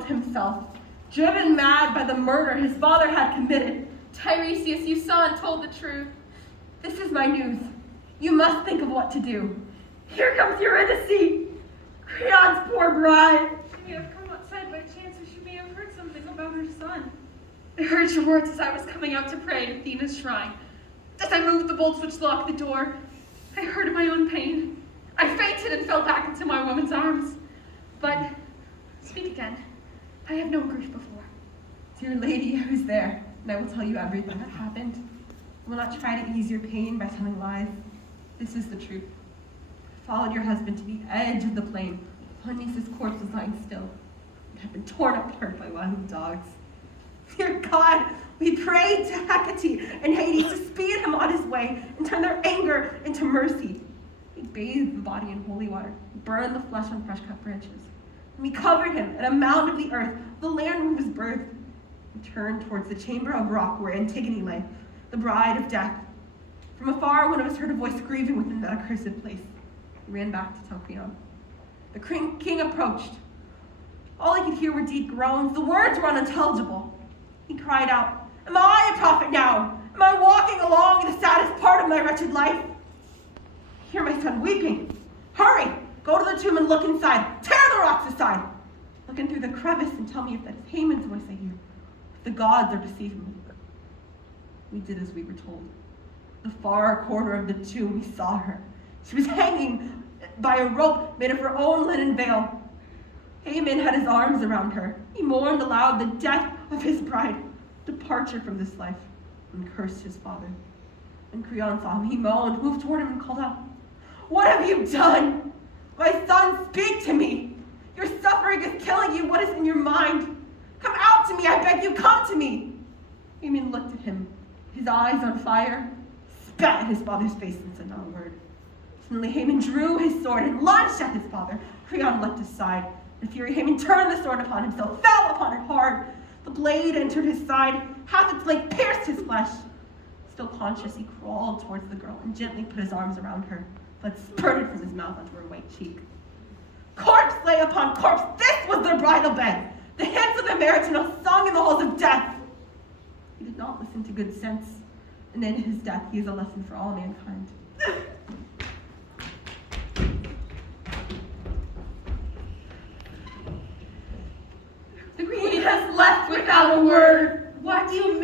killed himself, driven mad by the murder his father had committed. Tiresias, you saw and told the truth. This is my news. You must think of what to do. Here comes Eurydice, Creon's poor bride. She may have come outside by chance, or she may have heard something about her son. I heard your words as I was coming out to pray at Athena's shrine. As I moved the bolts which locked the door, I heard my own pain. I fainted and fell back into my woman's arms. But, speak again. I have known grief before. Dear lady, I was there, and I will tell you everything that happened. I will not try to ease your pain by telling lies. This is the truth. I followed your husband to the edge of the plain. Nisus' corpse was lying still. It had been torn apart by wild dogs. Dear God, we prayed to Hecate and Hades to speed him on his way and turn their anger into mercy. We bathed the body in holy water, burned the flesh on fresh-cut branches. And we covered him in a mound of the earth, the land where he was birthed, and turned towards the chamber of rock where Antigone lay, the bride of death. From afar, one of us heard a voice grieving within that accursed place. He ran back to tell Creon. The king approached. All I could hear were deep groans. The words were unintelligible. He cried out, "Am I a prophet now? Am I walking along in the saddest part of my wretched life? I hear my son weeping. Hurry, go to the tomb and look inside. Tear the rocks aside. Look in through the crevice and tell me if that is Haman's voice I hear. If the gods are deceiving me." We did as we were told. The far corner of the tomb, we saw her. She was hanging by a rope made of her own linen veil. Haman had his arms around her. He mourned aloud the death of his bride, departure from this life, and cursed his father. When Creon saw him, he moaned, moved toward him, and called out, "What have you done? My son, speak to me. Your suffering is killing you. What is in your mind? Come out to me, I beg you, come to me." Haman looked at him, his eyes on fire, spat at his father's face and said not a word. Suddenly Haman drew his sword and lunged at his father. Creon leapt aside. In fury, Haman turned the sword upon himself, fell upon it hard. The blade entered his side, half its length pierced his flesh. Still conscious, he crawled towards the girl and gently put his arms around her. Blood spurted from his mouth onto her white cheek. Corpse lay upon corpse. This was their bridal bed. The hymns of their marriage are now sung in the halls of death. He did not listen to good sense, and in his death he is a lesson for all mankind. The queen has left without a word. What do you mean?